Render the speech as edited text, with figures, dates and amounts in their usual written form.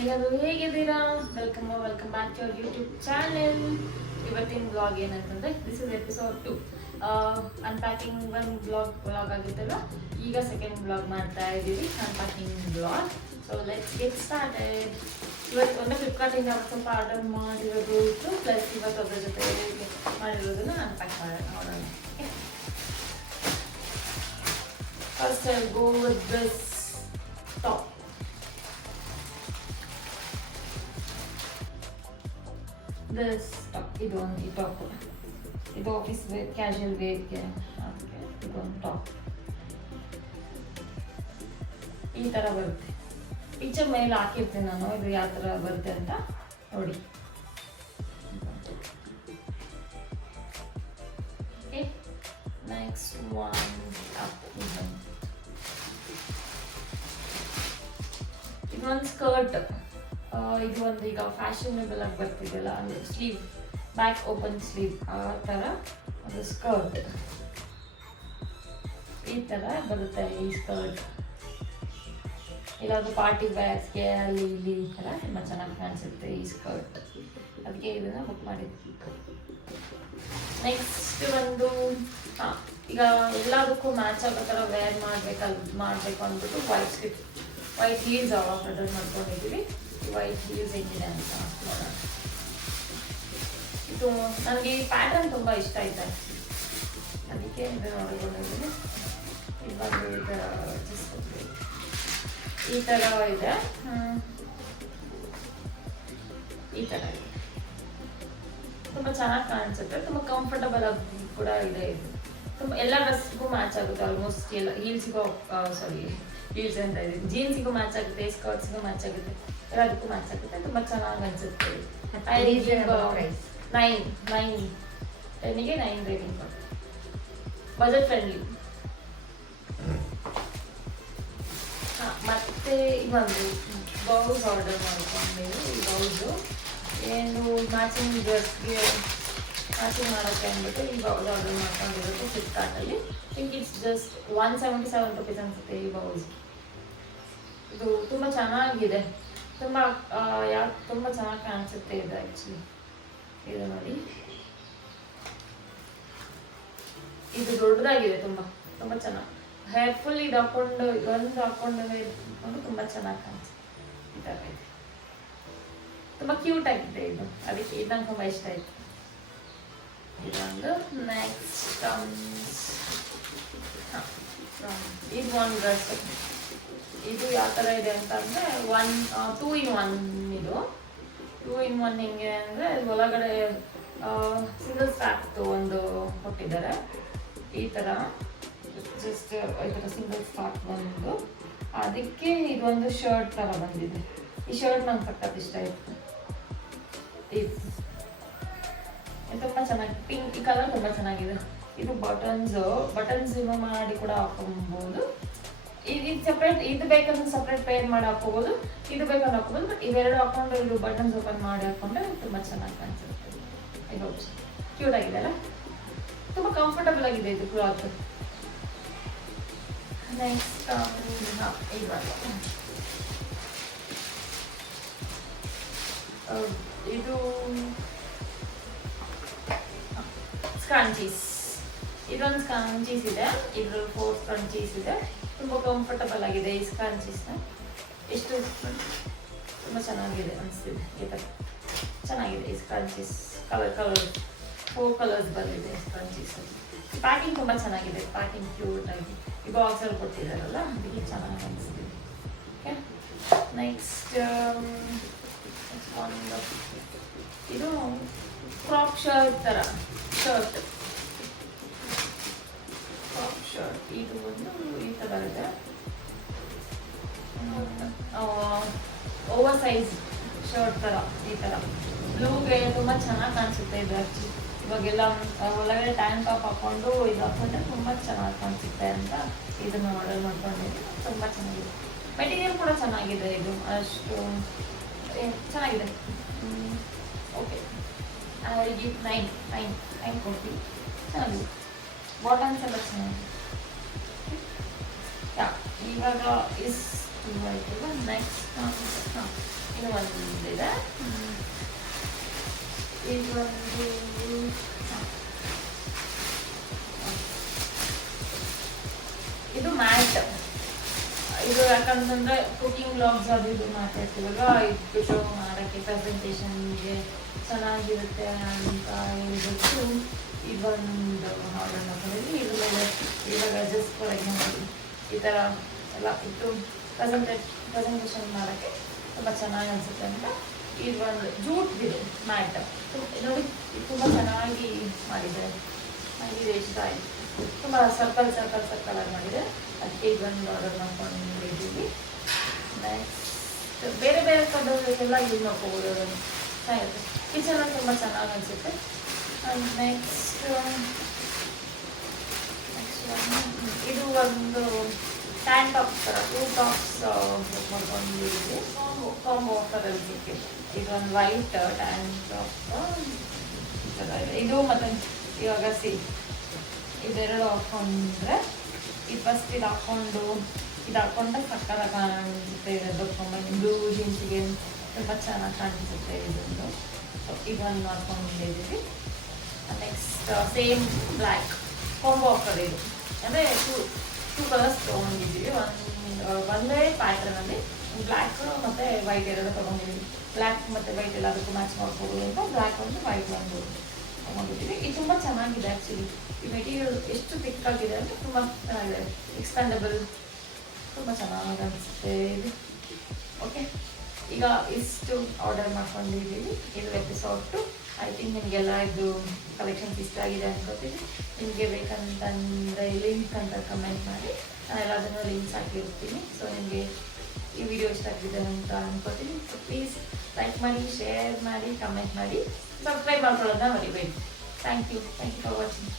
ಎಲ್ಲರೂ ಹೇಗಿದ್ದೀರಾ? Welcome back to our YouTube channel. ಇವತ್ತಿನ ಬ್ಲಾಗ್ ಏನಂತಂದ್ರೆ ದಿಸ್ ಇಸ್ ಎಪಿಸೋಡ್ 2. ಅನ್ಪ್ಯಾಕಿಂಗ್ ಒಂದು ಬ್ಲಾಗ್ ಆಗಿತ್ತಲ್ಲ, ಈಗ ಸೆಕೆಂಡ್ ಬ್ಲಾಗ್ ಮಾಡ್ತಾ ಇದ್ದೀವಿ, unpacking blog. So let's get started. ಇವತ್ತು ಒಂದು ಫ್ಲಿಪ್ಕಾರ್ಟಿಂದ ಸ್ವಲ್ಪ ಆರ್ಡರ್ ಮಾಡಿರೋದು ಇತ್ತು, ಪ್ಲಸ್ ಇವತ್ತು ಅದ್ರ ಜೊತೆ ಮಾಡಿರೋದನ್ನ ಅನ್ಪ್ಯಾಕ್ ಮಾಡೋಣ. First I go with this top. This top, ಈ ಟಾಪ್ ಇದು ಆಫೀಸ್ ವೇರ್, ಕ್ಯಾಶುವಲ್ ವೇರ್ಗೆ ಇದೊಂದು ಟಾಪ್ ಈ ಥರ ಬರುತ್ತೆ. ಪಿಕ್ಚರ್ ಮೇಲೆ ಹಾಕಿರ್ತೀನಿ ನಾನು, ಇದು ಯಾವ ಥರ ಬರುತ್ತೆ ಅಂತ ನೋಡಿ. ಓಕೆ, ನೆಕ್ಸ್ಟ್ ಒನ್ ಇದೊಂದು ಸ್ಕರ್ಟ್. ಇದು ಒಂದು ಈಗ ಫ್ಯಾಷನೇಬಲ್ ಆಗಿ ಬರ್ತಿದೆಯಲ್ಲ, ಅಂದರೆ ಸ್ಲೀವ್, ಬ್ಯಾಕ್ ಓಪನ್ ಸ್ಲೀವ್ ಆ ಥರ ಒಂದು ಸ್ಕರ್ಟ್. ಈ ಥರ ಬರುತ್ತೆ ಈ ಸ್ಕರ್ಟ್. ಇಲ್ಲಾದ್ರೂ ಪಾರ್ಟಿ ಬ್ಯಾಗ್ಸ್ಗೆ ಅಲ್ಲಿ ಇಲ್ಲಿ ಎಲ್ಲ ತುಂಬ ಚೆನ್ನಾಗಿ ಕಾಣಿಸುತ್ತೆ ಈ ಸ್ಕರ್ಟ್, ಅದಕ್ಕೆ ಇದನ್ನು ಬುಕ್ ಮಾಡಿದ್ವಿ. ನೆಕ್ಸ್ಟ್ ಒಂದು ಈಗ ಎಲ್ಲದಕ್ಕೂ ಮ್ಯಾಚ್ ಆಗೋ ಥರ ವೇರ್ ಮಾಡಬೇಕು ಅಂದ್ಬಿಟ್ಟು ವೈಟ್ ಹೀಲ್ಸ್ ಆರ್ಡರ್ ಮಾಡ್ಕೊಂಡಿದ್ದೀವಿ. ವೈಟ್ ಹೀಲ್ಸ್ ಹೆಂಗಿದೆ ಅಂತ ನೋಡೋಣ. ಇದು ನನಗೆ ಈ ಪ್ಯಾಟರ್ನ್ ತುಂಬ ಇಷ್ಟ ಆಯ್ತು, ಅದಕ್ಕೆ ಇದು ನೋಡಿಕೊಂಡಿದ್ದೀನಿ. ಇವಾಗ ಈ ಥರ ಇದೆ, ಈ ಥರ ಇದೆ, ತುಂಬ ಚೆನ್ನಾಗಿ ಕಾಣಿಸುತ್ತೆ, ತುಂಬ ಕಂಫರ್ಟಬಲ್ ಆಗಿ ಕೂಡ ಇದೆ. ಇದು ತುಂಬ ಎಲ್ಲ ಡ್ರೆಸ್ಗೂ ಮ್ಯಾಚ್ ಆಗುತ್ತೆ ಆಲ್ಮೋಸ್ಟ್. ಎಲ್ಲ ಹೀಲ್ಸಿಗೂ ಹೀಲ್ಸ್ ಅಂತ ಇದೆ, ಜೀನ್ಸಿಗೂ ಮ್ಯಾಚ್ ಆಗುತ್ತೆ, ಸ್ಕರ್ಟ್ಸ್ಗೂ ಮ್ಯಾಚ್ ಆಗುತ್ತೆ, ಎಲ್ಲದಕ್ಕೂ ಮ್ಯಾಚ್ ಆಗುತ್ತೆ, ತುಂಬ ಚೆನ್ನಾಗಿ ಅನಿಸುತ್ತೆ. 9 ರೇಟಿಂಗ್ ಕೊಟ್ಟು, ಬಜೆಟ್ ಫ್ರೆಂಡ್ಲಿ. ಮತ್ತೆ ಇನ್ನೊಂದು ಬೌಸ್ ಆರ್ಡರ್ ಮಾಡ್ಕೊಂಡಿದ್ದು. ಈ ಬೌಸು ಏನು ಮ್ಯಾಚಿಂಗ್ ಡ್ರೆಸ್ಗೆ ಮ್ಯಾಚಿಂಗ್ ಮಾಡೋಕ್ಕೆ ಅಂದ್ಬಿಟ್ಟು ಈ ಬೌಸ್ ಆರ್ಡರ್ ಮಾಡ್ಕೊಂಡಿರೋದು ಫ್ಲಿಪ್ಕಾರ್ಟಲ್ಲಿ. ಥಿಂಕ್ ಇಟ್ಸ್ ಜಸ್ಟ್ 177 ರುಪೀಸ್ ಅನಿಸುತ್ತೆ ಈ ಬೌಸ್. ಇದು ತುಂಬ ಚೆನ್ನಾಗಿದೆ, ತುಂಬ ಚೆನ್ನಾಗಿ ಕಾಣಿಸುತ್ತೆ ಇದು. ಆ್ಯಕ್ಚುಲಿ ಇದು ನೋಡಿ, ಇದು ದೊಡ್ಡದಾಗಿದೆ, ತುಂಬ ಚೆನ್ನಾಗಿ ಹೇರ್ಫುಲ್. ಇದು ಹಾಕೊಂಡು ಒಂದು ಹಾಕೊಂಡು ತುಂಬ ಚೆನ್ನಾಗಿ ಕಾಣಿಸುತ್ತೆ. ಈ ಥರ ಇದೆ, ತುಂಬ ಕ್ಯೂಟ್ ಆಗಿದೆ ಇದು, ಅದಕ್ಕೆ ಇದು ನಂಗೆ ತುಂಬ ಇಷ್ಟ ಆಯಿತು. ಇದೊಂದು. ನೆಕ್ಸ್ಟ್ ಇದು ಒಂದು ಡ್ರೆಸ್. ಇದು ಯಾವ ಥರ ಇದೆ ಅಂತಂದರೆ 2 in 1. ಇದು 2 in 1 ಹೆಂಗೆ ಅಂದರೆ ಒಳಗಡೆ ಸಿಂಗಲ್ ಸ್ಟ್ಯಾಪ್ದು ಒಂದು ಕೊಟ್ಟಿದ್ದಾರೆ. ಈ ಥರ ಜಸ್ಟ್ ಈ ಥರ ಸಿಂಗಲ್ ಸ್ಟಾಕ್ ಬಂದು, ಅದಕ್ಕೆ ಇದೊಂದು ಶರ್ಟ್ ಥರ ಬಂದಿದೆ. ಈ ಶರ್ಟ್ ನಂಗೆ ಸಖತ್ ಇಷ್ಟ ಆಯಿತು. ಇದು ತುಂಬ ಚೆನ್ನಾಗಿ, ಪಿಂಕ್ ಈ ಕಲರ್ ತುಂಬ ಚೆನ್ನಾಗಿದೆ. ಇದು ಬಟನ್ಸ್ ರಿಮೂವ್ ಮಾಡಿ ಕೂಡ ಹಾಕೊಬೋದು. ಇದು ಸಪ್ರೇಟ್, ಇದು ಬೇಕಂದ್ರೆ ಸಪ್ರೇಟ್ ಪೇರ್ ಮಾಡಿ ಹಾಕೋಬೋದು, ಇದು ಬೇಕಂದ್ರೆ ಹಾಕೋಬೋದು. ಬಟ್ ಇವೆರಡು ಹಾಕೊಂಡು ಇದು ಬಟನ್ಸ್ ಓಪನ್ ಮಾಡಿ ಹಾಕೊಂಡ್ರೆ ತುಂಬ ಚೆನ್ನಾಗಿ ಕಾಣಿಸುತ್ತೆ. ಇದು ಕ್ಯೂಟ್ ಆಗಿದೆ ಅಲ್ಲ, ತುಂಬ ಕಂಫರ್ಟಬಲ್ ಆಗಿದೆ ಇದು ಕ್ಲಾತ್. ನೆಕ್ಸ್ಟ್ ಇದು ಸ್ಕ್ರಂಚೀಸ್. ಇದೊಂದು ಸ್ಕ್ರಂಚೀಸ್ ಇದೆ, ಇದ್ರಲ್ಲಿ 4 ಸ್ಕ್ರಂಚೀಸ್ ಇದೆ. ತುಂಬ ಕಂಫರ್ಟಬಲ್ ಆಗಿದೆ ಈ ಸ್ಕ್ರಂಚೀಸ್ನ. ಎಷ್ಟು ತುಂಬ ಚೆನ್ನಾಗಿದೆ ಅನಿಸ್ತಿದೆ. ಈ ಥರ ಚೆನ್ನಾಗಿದೆ ಈ ಸ್ಕ್ರಂಚೀಸ್. ಕಲರ್ 4 ಕಲರ್ಸ್ ಬಂದಿದೆ ಸ್ಕ್ರಂಚೀಸಲ್ಲಿ. ಪ್ಯಾಕಿಂಗ್ ತುಂಬ ಚೆನ್ನಾಗಿದೆ, ಪ್ಯಾಕಿಂಗ್ ಕ್ಯೂಟ್ ಆಗಿ ಈ ಬಾಕ್ಸಲ್ಲಿ ಕೊಟ್ಟಿದ್ದಾರಲ್ಲ, ಅದಕ್ಕೆ ಚೆನ್ನಾಗಿ ಅನಿಸ್ತಿದೆ. ಓಕೆ, ನೆಕ್ಸ್ಟ್ ಒಂದು ಇದು ಕ್ರಾಪ್ ಶರ್ಟ್ ಥರ ಶರ್ಟ್. ಇದು ಒಂದು ಈ ಥರ ಇದೆ, ಓವರ್ ಸೈಜ್ ಶರ್ಟ್ ಥರ. ಈ ಥರ ಬ್ಲೂಗೆ ತುಂಬ ಚೆನ್ನಾಗಿ ಕಾಣಿಸುತ್ತೆ ಇದು. ಆ್ಯಕ್ಚುಲಿ ಇವಾಗೆಲ್ಲ ಒಳಗಡೆ ಟ್ಯಾಂಕ್ ಟಾಪ್ ಹಾಕ್ಕೊಂಡು ಇದು ಹಾಕೊಂಡ್ರೆ ತುಂಬ ಚೆನ್ನಾಗಿ ಕಾಣಿಸುತ್ತೆ ಅಂತ ಇದನ್ನು ಆರ್ಡರ್ ಮಾಡ್ಕೊಂಡಿದ್ದೀನಿ. ತುಂಬ ಚೆನ್ನಾಗಿದೆ, ಮೆಟೀರಿಯಲ್ ಕೂಡ ಚೆನ್ನಾಗಿದೆ, ಇದು ಅಷ್ಟು ಚೆನ್ನಾಗಿದೆ. ಓಕೆ, ಐ ಗಿವ್ 9 ಕೊಡ್ತೀವಿ. ಚೆನ್ನಾಗಿದೆ, ಬಾಟಮ್ಸ್ ಎಲ್ಲ ಚೆನ್ನಾಗಿದೆ. ಇವಾಗ ಇಷ್ಟು ಆಯ್ತಲ್ಲ. ನೆಕ್ಸ್ಟ್ ಇನ್ನೂ ಒಂದಿದೆ. ಇದು ಮ್ಯಾಟ್. ಇದು ಯಾಕಂತಂದ್ರೆ ಕುಕಿಂಗ್ ವ್ಲಾಗ್ಸ್ ಅದು ಇದು ಮಾಡ್ತಾಯಿರ್ತೀವಲ್ವ, ಇದು ಶೋ ಮಾಡೋಕ್ಕೆ ಪ್ರೆಸೆಂಟೇಷನ್ಗೆ ಚೆನ್ನಾಗಿರುತ್ತೆ ಅಂತ ಹೇಳ್ಬಿಟ್ಟು ಇದೊಂದು ಆರ್ಡರ್ ಮಾಡ್ಕೊಂಡಿದ್ವಿ. ಇದ್ರ ಮೇಲೆ ಇವಾಗ ಜಸ್ಟ್ ಫಾರ್ ಎಕ್ಸಾಂಪಲ್ ಈ ಥರ ಎಲ್ಲ ಇಟ್ಟು ಪ್ರೆಸೆಂಟೇಷನ್ ಮಾಡೋಕ್ಕೆ ತುಂಬ ಚೆನ್ನಾಗಿ ಅನಿಸುತ್ತೆ ಅಂತ ಇದೊಂದು ಜೂಟ್ದಿದೆ ಮ್ಯಾಟ್. ನೋಡಿ ತುಂಬ ಚೆನ್ನಾಗಿ ಮಾಡಿದ್ದಾರೆ, ನನಗೆ ಇಷ್ಟ ಆಯಿತು. ತುಂಬ ಸರ್ಕಲ್ ಆಗಿ ಮಾಡಿದೆ, ಅದಕ್ಕೆ ಇದೊಂದು ಆರ್ಡರ್ ಮಾಡ್ಕೊಂಡಿದ್ದೀವಿ. ನೆಕ್ಸ್ಟ್ ಬೇರೆ ಬೇರೆ ಕಡೆಗೆಲ್ಲ ಯೂಸ್ ಮಾಡ್ಕೋಬೋದು, ಅದನ್ನು ಚೆನ್ನಾಗಿರುತ್ತೆ. ಕಿಚನಲ್ಲಿ ತುಂಬ ಚೆನ್ನಾಗಿ ಅನಿಸುತ್ತೆ. ಆ್ಯಂಡ್ ನೆಕ್ಸ್ಟ್ ಇದು ಒಂದು ಟ್ಯಾಂಕ್ ಟಾಪ್ ಥರ 2 ಟಾಪ್ಸ್ ಬುಕ್ ಮಾಡ್ಕೊಂಡಿದ್ದೀವಿ. ಕಾಂಬೋ ಆಫರಲ್ಲಿ ಸಿಕ್ಕಿದೆ. ಇದೊಂದು ವೈಟ್ ಟ್ಯಾಂಕ್ ಟಾಪ್ ಈ ಥರ ಇದೆ. ಇದು ಮತ್ತು ಇವಾಗ ಇದೆರಡು ಹಾಕ್ಕೊಂಡ್ರೆ ಫಸ್ಟ್ ಇದು ಹಾಕ್ಕೊಂಡ್ರೆ ಸಕ್ಕತ್ತಾಗಿ ಕಾಣಿಸುತ್ತೆ. ಇದು ಬ್ಲೂ ಜೀನ್ಸಿಗೆ ತುಂಬ ಚೆನ್ನಾಗಿ ಕಾಣಿಸುತ್ತೆ ಇದೊಂದು. ಸೊ ಇದೊಂದು ಹಾಕ್ಕೊಂಡಿದ್ದೀವಿ. Next same black combo offer ಇದು, ಅಂದರೆ ಟೂ ಕಲರ್ಸ್ ತೊಗೊಂಡಿದ್ದೀವಿ. ಒಂದೇ ಪ್ಯಾಟ್ರನಲ್ಲಿ ಬ್ಲ್ಯಾಕ್ ಮತ್ತು ವೈಟ್ ಎರಡು ತೊಗೊಂಡಿದ್ದೀವಿ. ಬ್ಲ್ಯಾಕ್ ಮತ್ತು ವೈಟ್ ಎಲ್ಲದಕ್ಕೂ ಮ್ಯಾಚ್ ಮಾಡ್ಬೋದು ಅಂತ ಬ್ಲ್ಯಾಕ್ ಒಂದು ವೈಟ್ ಒಂದು ತೊಗೊಂಡಿದ್ದೀವಿ. ಇದು ತುಂಬ ಚೆನ್ನಾಗಿದೆ ಆ್ಯಕ್ಚುಲಿ. ಈ ಮೆಟೀರಿಯಲ್ ಎಷ್ಟು ತಿಕ್ಕಾಗಿದೆ ಅಂದರೆ ತುಂಬ ಚೆನ್ನಾಗಿದೆ, ಎಕ್ಸ್ಪ್ಯಾಂಡಬಲ್, ತುಂಬ ಚೆನ್ನಾಗಿ ಅನಿಸುತ್ತೆ ಇದು. ಓಕೆ, ಈಗ ಇಷ್ಟು ಆರ್ಡರ್ ಮಾಡ್ಕೊಂಡಿದ್ದೀವಿ. ಇದು ಎಪಿಸೋಡ್ 2. ಐ ಥಿಂಕ್ ನಿಮಗೆಲ್ಲ ಇದು ಕಲೆಕ್ಷನ್ಸ್ ಇಷ್ಟ ಆಗಿದೆ ಅನ್ಕೋತೀನಿ. ನಿಮಗೆ ಬೇಕಂತಂದರೆ ಲಿಂಕ್ ಅಂತ ಕಮೆಂಟ್ ಮಾಡಿ, ನಾನು ಎಲ್ಲದನ್ನೂ ಲಿಂಕ್ಸ್ ಹಾಕಿರ್ತೀನಿ. ಸೊ ನಿಮಗೆ ಈ ವಿಡಿಯೋ ಇಷ್ಟ ಆಗಿದೆ ಅಂತ ಅನ್ಕೋತೀನಿ. ಸೊ ಪ್ಲೀಸ್ ಲೈಕ್ ಮಾಡಿ, ಶೇರ್ ಮಾಡಿ, ಕಮೆಂಟ್ ಮಾಡಿ, ಸಬ್ಸ್ಕ್ರೈಬ್ ಮಾಡ್ಕೊಳ್ಳೋದನ್ನ ಮರಿಬೇಡಿ. Thank you for watching.